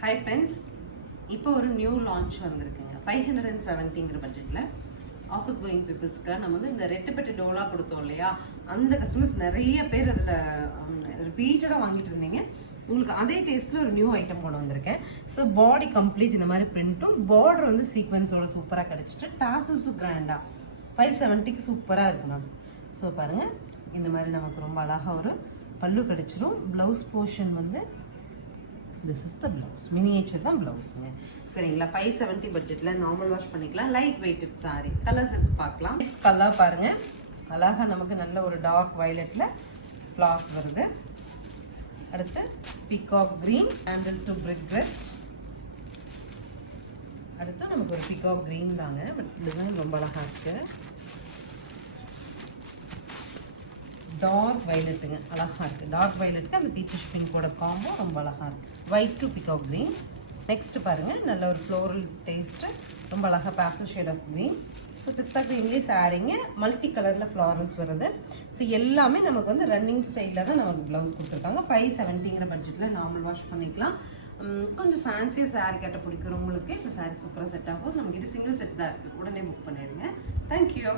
Hi friends, இப்போ ஒரு new launch வந்திருக்குங்க. 570ங்கிற பட்ஜெட்டில் ஆஃபீஸ் கோயிங் பீப்புள்ஸ்க்கு நம்ம வந்து இந்த ரெட்டுப்பெட்டு டோலா கொடுத்தோம் இல்லையா, அந்த கஸ்டமர்ஸ் நிறைய பேர் அதில் ரிப்பீட்டடாக வாங்கிட்டு இருந்தீங்க. உங்களுக்கு அதே டேஸ்ட்டில் ஒரு நியூ ஐட்டம் கொண்டு வந்திருக்கேன். ஸோ பாடி கம்ப்ளீட் இந்த மாதிரி பிரிண்ட்டும், பார்டர் வந்து சீக்வன்ஸோட சூப்பராக கிடச்சிட்டு, டாசல்ஸும் கிராண்டாக 570க்கு சூப்பராக இருக்கு மேம். ஸோ பாருங்கள், இந்த மாதிரி நமக்கு ரொம்ப அழகாக ஒரு பல்லு கிடச்சிரும். ப்ளவுஸ் போர்ஷன் வந்து this is the blouse, miniature தான் ப்ளவுஸுங்க. சரிங்களா, 570 பட்ஜெட்டில் நார்மல் வாஷ் பண்ணிக்கலாம். Light weighted sari. கலர்ஸ் எடுத்து பார்க்கலாம். கலர் பாருங்கள், அழகாக நமக்கு நல்ல ஒரு டார்க் வயலட்டில் ஃப்ளார்ஸ் வருது. அடுத்து peacock green, handle to brick red. அடுத்து நமக்கு ஒரு பீகாக் கிரீன் தாங்க, பட் டிசைன் ரொம்ப அழகாக இருக்குது. டார்க் வயலட்டுங்க, அழகாக இருக்குது. டார்க் வயலட்டுக்கு அந்த பீச்சிஷ் பிங்கோட காம்போ ரொம்ப அழகாக இருக்குது. White to peacock green. Next பாருங்கள், நல்ல ஒரு ஃப்ளோரல் டேஸ்ட்டு, ரொம்ப அழகாக pastel shade of green. So பிஸ்தா க்ரீன்லேயே சாரீங்க, மல்டி கலரில் ஃப்ளாரல்ஸ் வருது. ஸோ எல்லாமே நமக்கு வந்து ரன்னிங் ஸ்டைலில் தான் நமக்கு ப்ளவுஸ் கொடுத்துருக்காங்க. 570ங்கிற பட்ஜெட்டில் நார்மல் வாஷ் பண்ணிக்கலாம். கொஞ்சம் ஃபேன்சியாக சாரீ கட்ட பிடிக்கிறவங்களுக்கு இந்த சாரீ சூப்பராக செட் ஆகும். நம்மக்கிட்ட சிங்கிள் செட் தான் இருக்குது. உடனே புக் பண்ணிடுங்க. தேங்க்யூ.